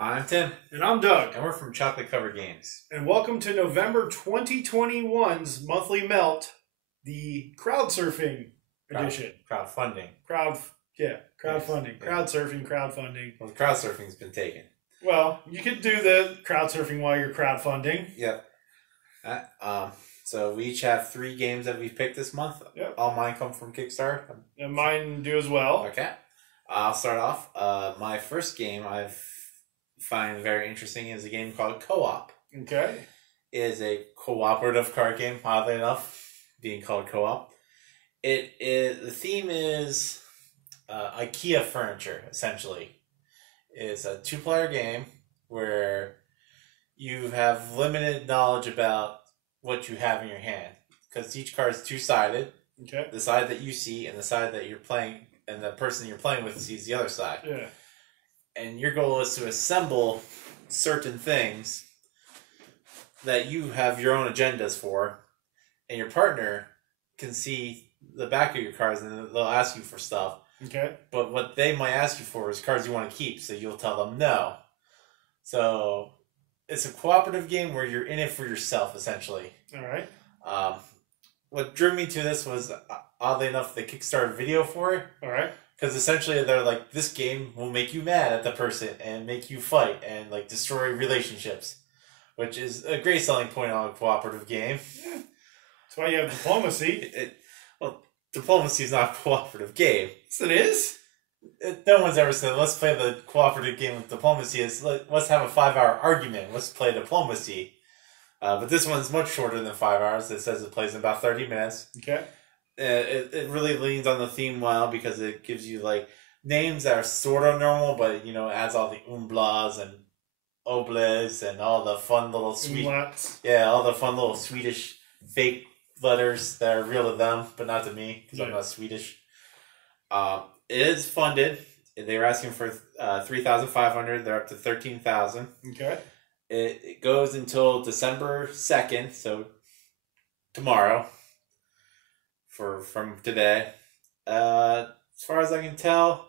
I'm Tim. And I'm Doug. And we're from Chocolate Cover Games. And welcome to November 2021's Monthly Melt, the crowdsurfing edition. Crowdfunding. Crowdfunding. Yes. Crowdsurfing. Well, the crowdsurfing's been taken. Well, you could do the crowdsurfing while you're crowdfunding. Yep. So we each have 3 games that we've picked this month. Yep. All mine come from Kickstarter. And mine do as well. Okay. I'll start off. My first game I find very interesting is a game called Co-op. Okay. It is a cooperative card game, oddly enough, being called Co-op. The theme is IKEA furniture, essentially. It's a 2-player game where you have limited knowledge about what you have in your hand, because each card is 2-sided. Okay. The side that you see and the side that you're playing, and the person you're playing with sees the other side. Yeah. And your goal is to assemble certain things that you have your own agendas for, and your partner can see the back of your cards and they'll ask you for stuff. Okay. But what they might ask you for is cards you want to keep, so you'll tell them no. So it's a cooperative game where you're in it for yourself, essentially. All right. What drew me to this was, oddly enough, the Kickstarter video for it. All right. Because essentially they're like, this game will make you mad at the person and make you fight and like destroy relationships, which is a great selling point on a cooperative game. Yeah. That's why you have diplomacy. Well, diplomacy is not a cooperative game. Yes, it is. No one's ever said, let's play the cooperative game with diplomacy. Let's have a 5-hour argument. Let's play diplomacy. But this one's much shorter than 5 hours. It says it plays in about 30 minutes. Okay. It really leans on the theme well because it gives you like names that are sort of normal, but adds all the umblas and obles and all the fun little all the fun little Swedish fake letters that are real to them, but not to me because I'm not Swedish. It is funded. They were asking for $3,500. They're up to $13,000. Okay. It goes until December 2nd, so tomorrow. From today. As far as I can tell,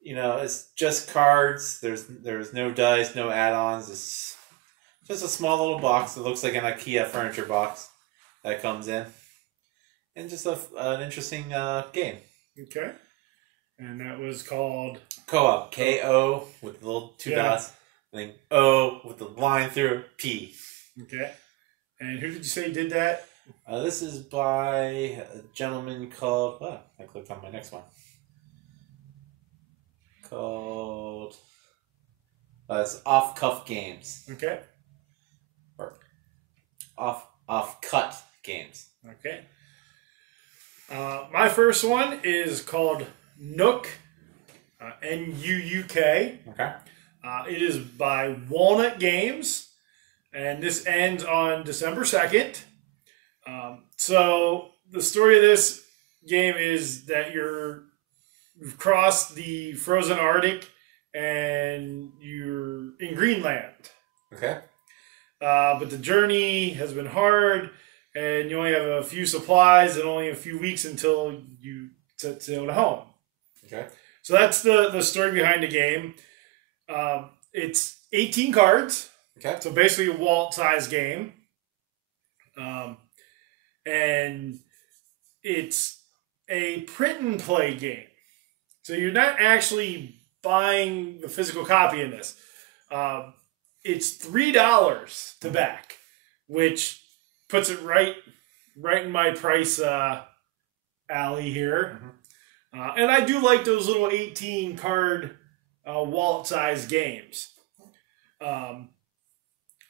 it's just cards. There's no dice, no add-ons. It's just a small little box that looks like an IKEA furniture box that comes in, and just an interesting game. Okay. And that was called Co-op. KO with the little 2 dots, and then O with the line through it, P. Okay. And who did you say did that? This is by a gentleman called... Oh, I clicked on my next one. Called... it's Off Cuff Games. Okay. Or Off Cut Games. Okay. My first one is called Nook. N-U-U-K. Okay. It is by Walnut Games. And this ends on December 2nd. So the story of this game is that you've crossed the frozen Arctic and you're in Greenland. Okay. But the journey has been hard and you only have a few supplies and only a few weeks until you sail to home. Okay. So that's the story behind the game. It's 18 cards. Okay. So basically a Walt-sized game. And it's a print and play game. So you're not actually buying the physical copy in this. It's $3 to back, which puts it right in my price alley here. Mm-hmm. And I do like those little 18 card wallet-sized games.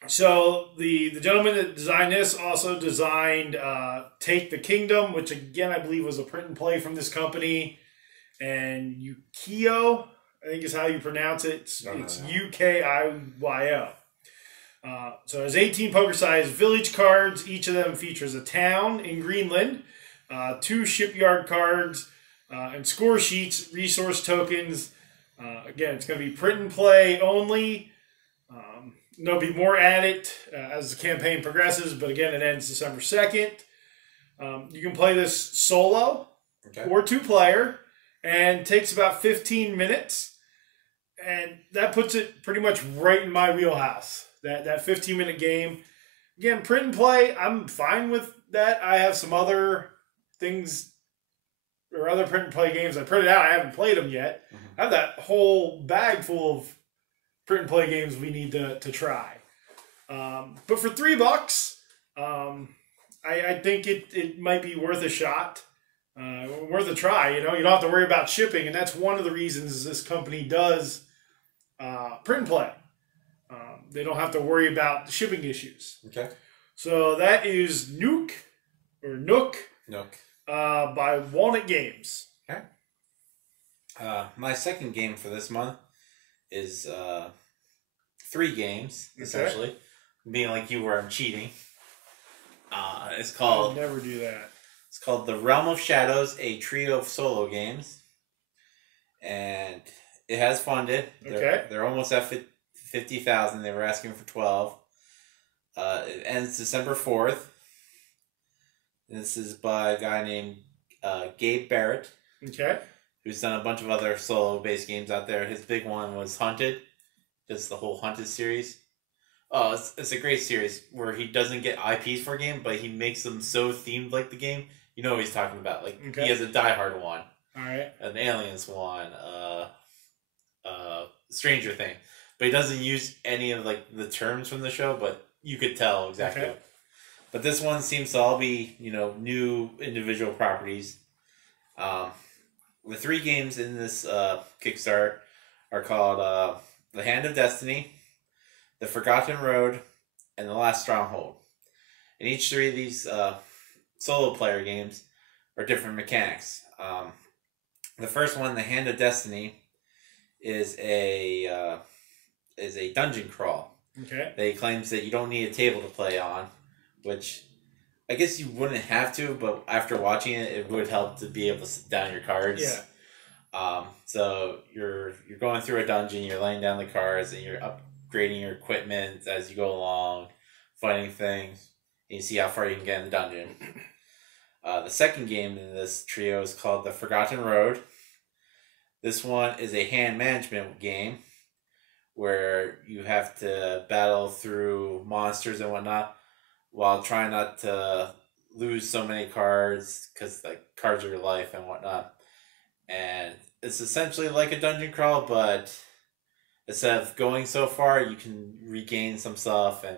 So the gentleman that designed this also designed Take the Kingdom, which again I believe was a print and play from this company, and Ukio, I think is how you pronounce it. It's Ukiyo. So there's 18 poker-sized village cards. Each of them features a town in Greenland, 2 shipyard cards, and score sheets, resource tokens. Again, it's going to be print and play only. There'll be more added as the campaign progresses, but again, it ends December 2nd. You can play this solo or 2-player, and takes about 15 minutes. And that puts it pretty much right in my wheelhouse. That 15-minute game. Again, print and play, I'm fine with that. I have some other things or other print and play games I printed out. I haven't played them yet. Mm-hmm. I have that whole bag full of print and play games we need to try. But for $3, I think it might be worth a shot. Worth a try. You don't have to worry about shipping, and that's one of the reasons this company does print and play. They don't have to worry about the shipping issues. Okay. So that is Nook by Walnut Games. Okay. My second game for this month is 3 games, essentially. Okay. Being like you where I'm cheating. It's called... I would never do that. It's called The Realm of Shadows, a trio of solo games. And it has funded. Okay. They're almost at 50,000. They were asking for 12. It ends December 4th. This is by a guy named Gabe Barrett. Okay. Who's done a bunch of other solo-based games out there. His big one was Hunted. Just the whole Hunted series. Oh, it's a great series where he doesn't get IPs for a game, but he makes them so themed like the game. You know what he's talking about. Like, okay. He has a Die Hard one. All right. An Aliens one. Stranger Thing. But he doesn't use any of like the terms from the show, but you could tell exactly. Okay. But this one seems to all be, new individual properties. The 3 games in this Kickstarter are called The Hand of Destiny, The Forgotten Road, and The Last Stronghold. And each 3 of these solo player games are different mechanics. The first one, The Hand of Destiny, is a dungeon crawl. Okay. That claims that you don't need a table to play on, which I guess you wouldn't have to, but after watching it, it would help to be able to sit down your cards. Yeah. So you're going through a dungeon, you're laying down the cards, and you're upgrading your equipment as you go along, fighting things, and you see how far you can get in the dungeon. The second game in this trio is called The Forgotten Road. This one is a hand management game where you have to battle through monsters and whatnot while trying not to lose so many cards because like cards are your life and whatnot. And it's essentially like a dungeon crawl, but instead of going so far, you can regain some stuff and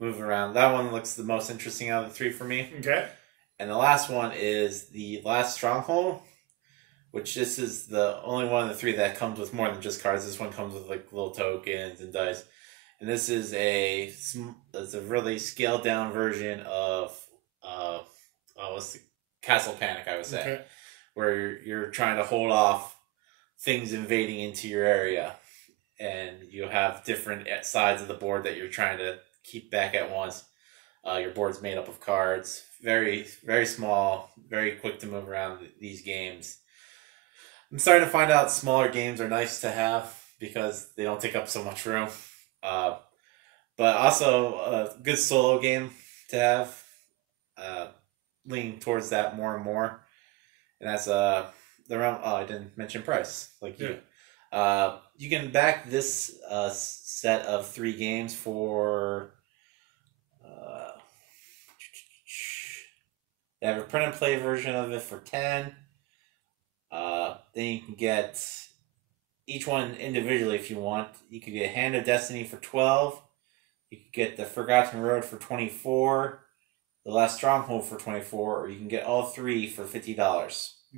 move around. That one looks the most interesting out of the 3 for me. Okay. And the last one is The Last Stronghold, which this is the only one of the 3 that comes with more than just cards. This one comes with like little tokens and dice. And this is a really scaled down version of what's the Castle Panic, I would say. Okay. Where you're trying to hold off things invading into your area. And you have different sides of the board that you're trying to keep back at once. Your board's made up of cards. Very, very small, very quick to move around these games. I'm starting to find out smaller games are nice to have because they don't take up so much room. But also a good solo game to have. Leaning towards that more and more. And that's the realm. Oh, I didn't mention price like you. You can back this set of 3 games for. They have a print and play version of it for $10. Then you can get each one individually if you want. You could get Hand of Destiny for $12. You could get The Forgotten Road for $24. The Last Stronghold for $24, or you can get all 3 for $50.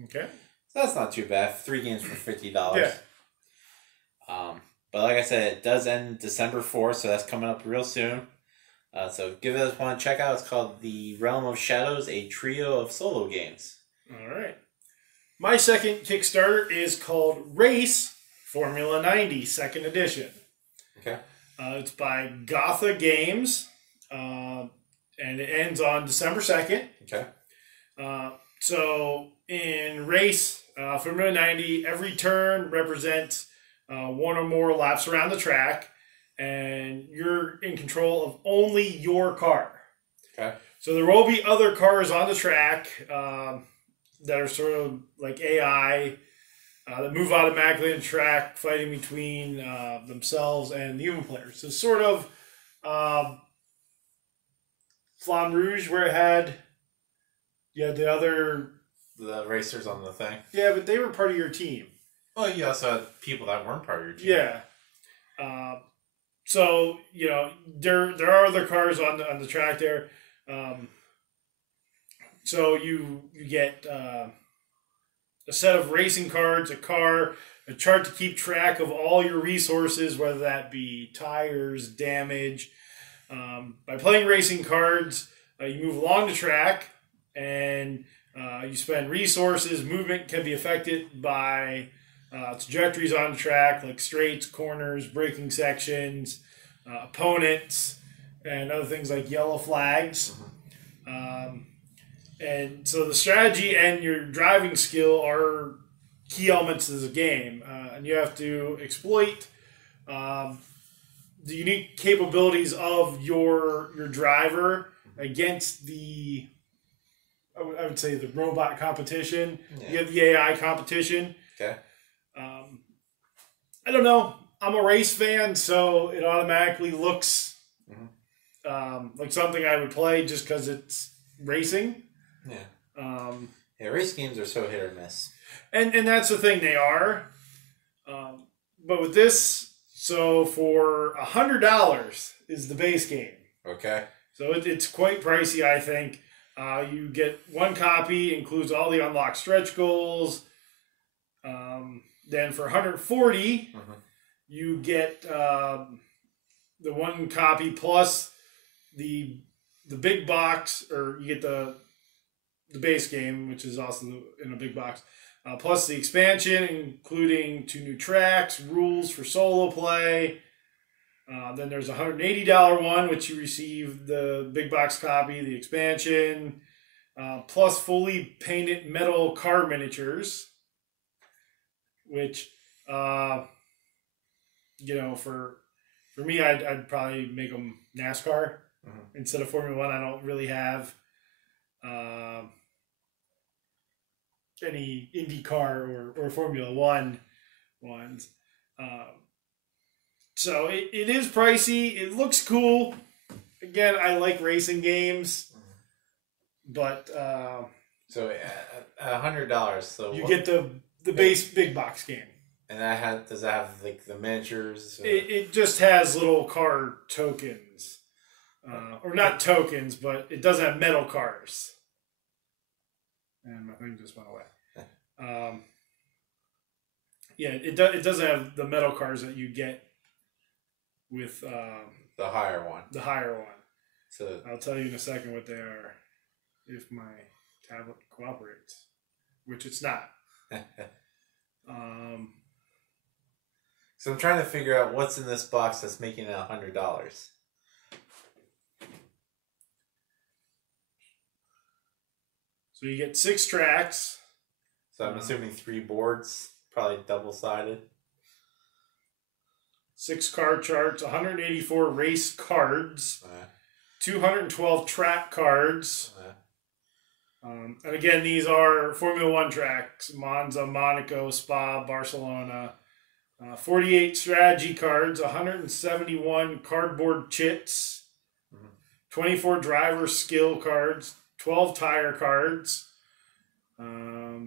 Okay. So that's not too bad. 3 games for $50. Yeah. But like I said, it does end December 4th, so that's coming up real soon. So give it one check out. It's called The Realm of Shadows, a trio of solo games. All right. My second Kickstarter is called Race Formula 90, 2nd edition. Okay. It's by Gotha Games. And it ends on December 2nd. Okay. So in Race Formula 90, every turn represents 1 or more laps around the track, and you're in control of only your car. Okay. So there will be other cars on the track that are sort of like AI that move automatically in track, fighting between themselves and the human players. So sort of Flamme Rouge, where it had the racers on the thing. Yeah, but they were part of your team. Well, you also had people that weren't part of your team. Yeah. So there are other cars on the track there. So you get a set of racing cards, a car, a chart to keep track of all your resources, whether that be tires, damage. By playing racing cards, you move along the track, and you spend resources. Movement can be affected by trajectories on the track, like straights, corners, braking sections, opponents, and other things like yellow flags. And so the strategy and your driving skill are key elements of the game. And you have to exploit the unique capabilities of your driver against the, I would say, the robot competition. Yeah. You have the AI competition. Okay. I don't know. I'm a race fan, so it automatically looks like something I would play just because it's racing. Yeah. Race games are so hit or miss. And that's the thing, they are. But with this, so for $100 is the base game. Okay. So it's quite pricey, I think. You get one copy, includes all the unlocked stretch goals. Then for $140, you get the one copy plus the big box, or you get the base game, which is also in a big box, plus the expansion, including 2 new tracks, rules for solo play. Then there's a $180 one, which you receive the big box copy, the expansion, plus fully painted metal car miniatures, which, for me, I'd probably make them NASCAR instead of Formula One. I don't really have any IndyCar or Formula One ones. So it is pricey. It looks cool. Again, I like racing games, but so at $100, so you get the base big box game, and does that have like the miniatures? It just has little car tokens, or not tokens, but it does have metal cars. And my thing just went away. It does have the metal cars that you get with the higher one. The higher one. So I'll tell you in a second what they are if my tablet cooperates, which it's not. So I'm trying to figure out what's in this box that's making it $100. So you get 6 tracks. So I'm assuming 3 boards, probably double-sided. 6 card charts, 184 race cards, 212 track cards. And again, these are Formula One tracks: Monza, Monaco, Spa, Barcelona. 48 strategy cards, 171 cardboard chits, 24 driver skill cards, 12 tire cards,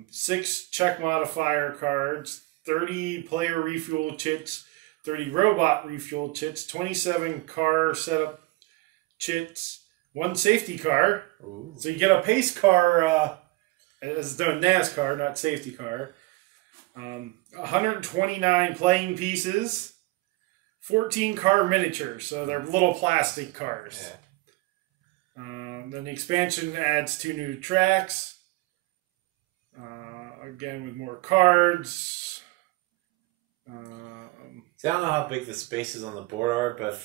6 check modifier cards, 30 player refuel chits, 30 robot refuel chits, 27 car setup chits, 1 safety car. Ooh. So you get a pace car, as though NASCAR, not safety car. 129 playing pieces, 14 car miniatures, so they're little plastic cars. Yeah. Then the expansion adds 2 new tracks. Again, with more cards. See, I don't know how big the spaces on the board are, but if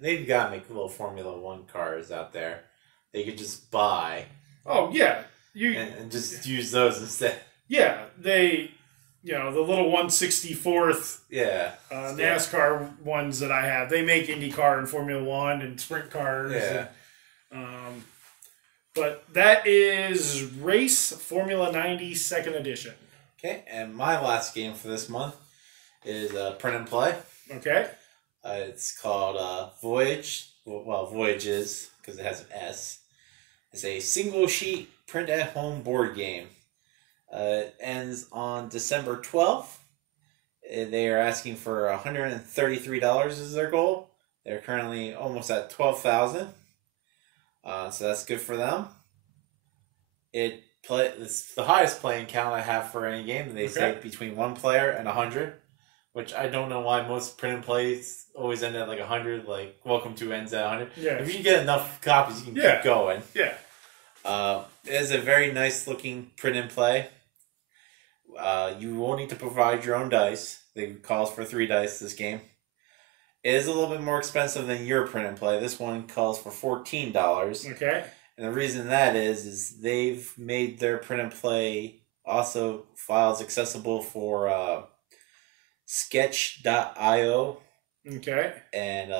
they've got to make little Formula One cars out there. They could just buy. Oh yeah, and just use those instead. Yeah, the little 1/64th NASCAR ones that I have. They make IndyCar and Formula One and sprint cars. Yeah. But that is Race Formula 90 2nd edition. Okay, and my last game for this month is print and play. Okay. It's called Voyage. Well, Voyages, because it has an S. It's a single sheet print at home board game. It ends on December 12th. They are asking for $133 is their goal. They're currently almost at 12,000. So that's good for them. It's the highest playing count I have for any game. They say between 1 player and 100, which I don't know why most print and plays always end at like 100. Like Welcome to ends at 100. Yeah. If you can get enough copies, you can keep going. Yeah. It is a very nice looking print and play. You will need to provide your own dice. It calls for 3 dice this game. It is a little bit more expensive than your print and play. This one calls for $14. Okay. And the reason that is they've made their print and play also files accessible for Sketch.io. Okay. And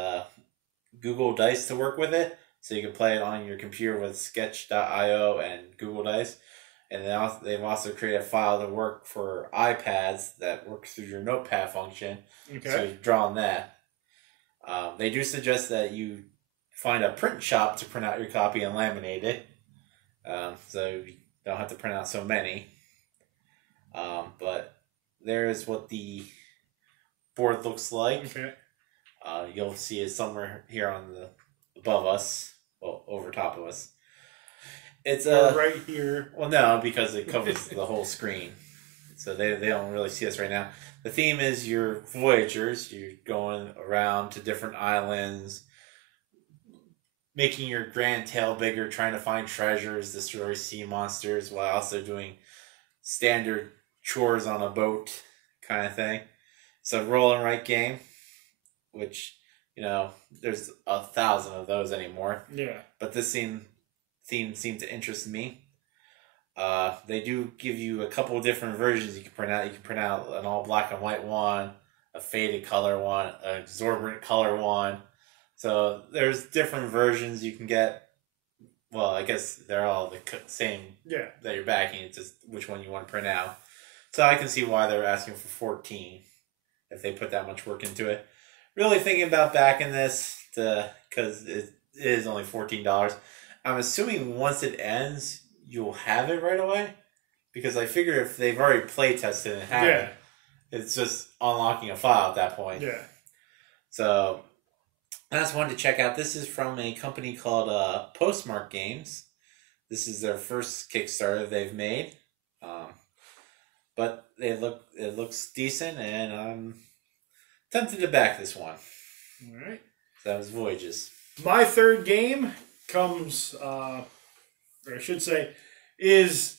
Google Dice to work with it. So you can play it on your computer with Sketch.io and Google Dice. And they've also created a file to work for iPads that works through your Notepad function. Okay. So you draw on that. They do suggest that you find a print shop to print out your copy and laminate it. So you don't have to print out so many. But there's what the board looks like. Okay. You'll see it somewhere here on above us. Well, over top of us. It's right here. Well, no, because it covers the whole screen, so they don't really see us right now. The theme is you're voyagers. You're going around to different islands, making your grand tail bigger, trying to find treasures, destroy sea monsters, while also doing standard chores on a boat, kind of thing. It's a roll and write game, which there's 1,000 of those anymore. Yeah. But this theme seemed to interest me. They do give you a couple of different versions you can print out. You can print out an all black and white one, a faded color one, an exorbitant color one. So there's different versions you can get. Well, I guess they're all the same that you're backing. It's just which one you want to print out. So I can see why they're asking for 14 if they put that much work into it. Really thinking about backing this because it is only $14. I'm assuming once it ends, you'll have it right away. Because I figure if they've already play tested and have it, it's just unlocking a file at that point. Yeah. So I just wanted to check out. This is from a company called Postmark Games. This is their first Kickstarter they've made. But it looks decent, and I'm tempted to back this one. All right. So that was Voyages. My third game comes, or I should say, is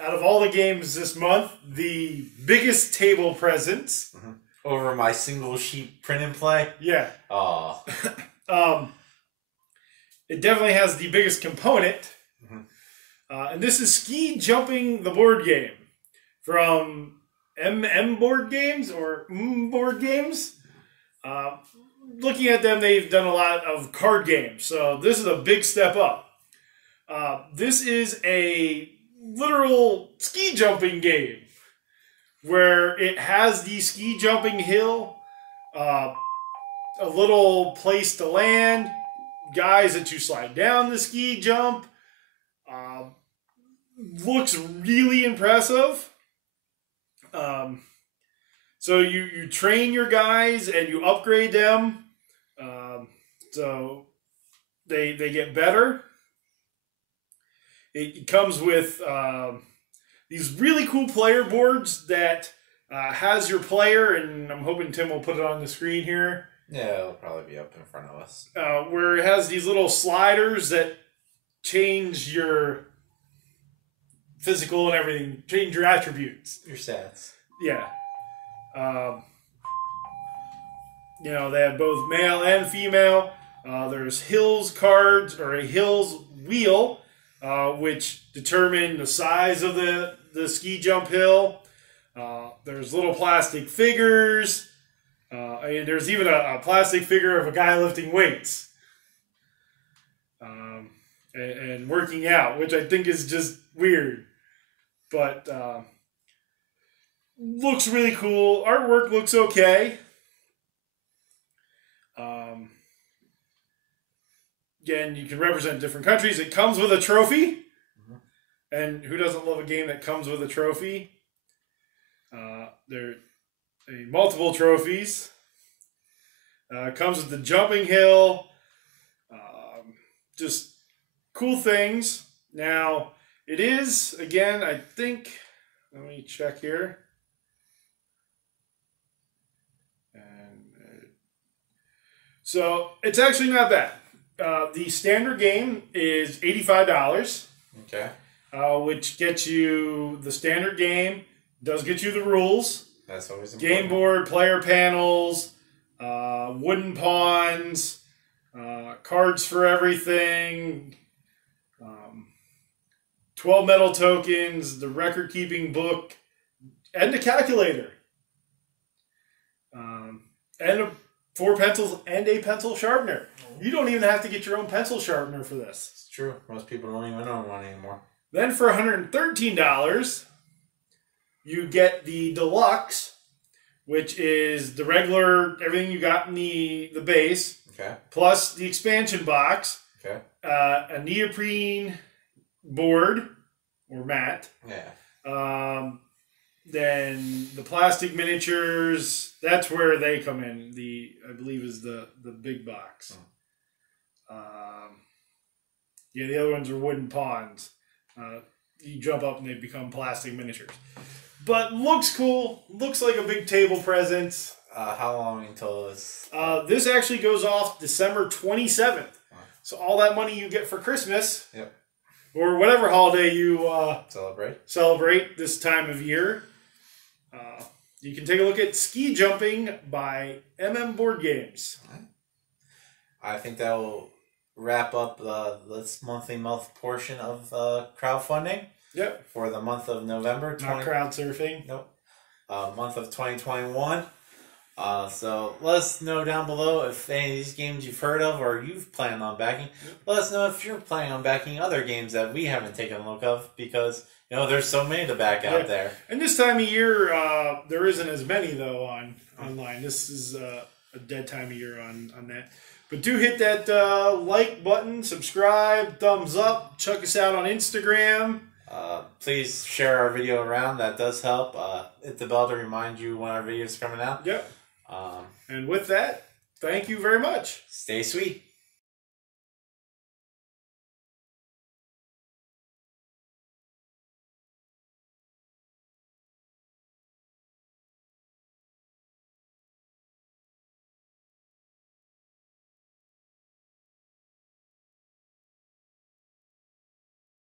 out of all the games this month, the biggest table presence. Mm-hmm. Over my single sheet print and play? Yeah. Oh. It definitely has the biggest component. Mm-hmm. And this is Ski Jumping the Board Game from Board Games or Board Games. Looking at them, they've done a lot of card games. So this is a big step up. This is a literal ski jumping game where it has the ski jumping hill, a little place to land, guys that you slide down the ski jump. Looks really impressive. So you train your guys and you upgrade them. So they get better. It comes with these really cool player boards that has your player, and I'm hoping Tim will put it on the screen here. Yeah, it'll probably be up in front of us. Where it has these little sliders that change your physical and everything, change your attributes. Your stats. Yeah. They have both male and female. There's hills cards, or a hills wheel, which determine the size of the ski jump hill. There's little plastic figures. There's even a plastic figure of a guy lifting weights and working out, which I think is just weird. But Looks really cool. Artwork looks okay. Again, you can represent different countries. It comes with a trophy. And who doesn't love a game that comes with a trophy? There are multiple trophies. Comes with the jumping hill. Just cool things. Now, it is, again, I think, let me check here. So, it's actually not bad. The standard game is $85. Okay. Which gets you the standard game, does get you the rules. That's always important. Game board, player panels, wooden pawns, cards for everything, 12 metal tokens, the record-keeping book, and a calculator. And 4 pencils and a pencil sharpener. You don't even have to get your own pencil sharpener for this. It's true. Most people don't even own one anymore. Then for $113, you get the deluxe, which is the regular, everything you got in the base. Okay. Plus the expansion box. Okay. A neoprene board or mat. Yeah. Then the plastic miniatures. That's where they come in. I believe is the big box. Yeah, the other ones are wooden pawns. You jump up and they become plastic miniatures. But looks cool. Looks like a big table present. How long until this? This actually goes off December 27th. So all that money you get for Christmas, yep, or whatever holiday you celebrate this time of year, you can take a look at Ski Jumping by Board Games. I think that will wrap up this month portion of crowdfunding. Yep. For the month of November. Not crowd surfing. Nope. Month of 2021. So let us know down below if any of these games you've heard of or you've planned on backing. Let us know if you're planning on backing other games that we haven't taken a look of, because there's so many to back out there. And this time of year, there isn't as many though online. This is a dead time of year on that. But do hit that like button, subscribe, thumbs up, check us out on Instagram. Please share our video around. That does help. Hit the bell to remind you when our videos are coming out. Yep. And with that, thank you very much. Stay sweet.